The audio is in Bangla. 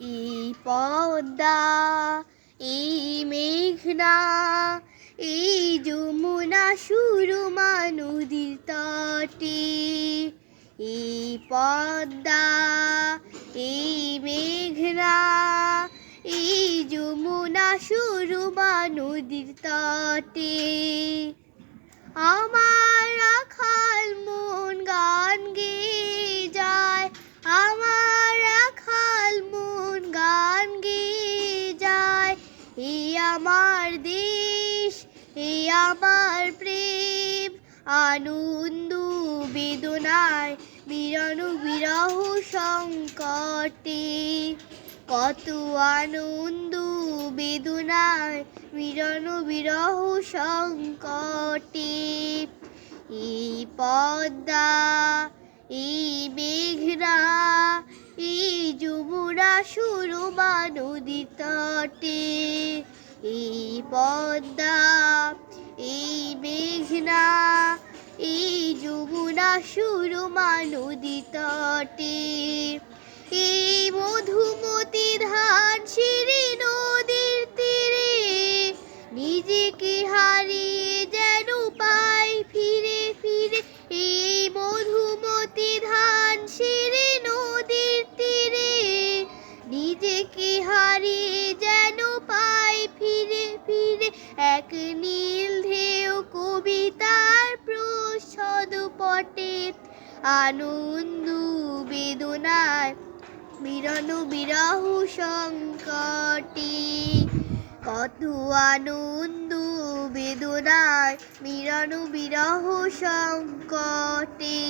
এই পদ্মা, এই মেঘনা, এই যমুনা সুরমা নদীর তটে। এই পদ্মা, এই মেঘনা, এই যমুনা সুরমা নদীর তটে। আমার রাখাল মন গান গেয়ে যায়, আমার রাখাল মন গান গেয়ে যায়। এই আমার দেশ, এই আমার প্রেম, আনন্দ বেদনায় মিলন বিরহ সংকটে। কত আনন্দ বেদনায় মিলন বিরহ সংকটে। এই পদ্মা, এই মেঘনা, এই যমুনা সুরমা নদীর তটে। এই পদ্মা, এই মেঘনা, এই যমুনা সুরমা নদীর তটে। এই মধুমতি ধান সিঁড়ি নদীর তীরে, নিজেকে হারিয়ে যেন পাই ফিরে ফিরে। এই মধুমতি ধান সিঁড়ি নদীর তীরে, নিজেকে হারিয়ে যেন পাই ফিরে ফিরে। এক নীল ঢেউ কবিতার প্রচ্ছদ পটে, আনন্দ বেদনায় মিলন বিরহ সংকটে। কত আনন্দ বেদনায় মিলন বিরহ সংকটে।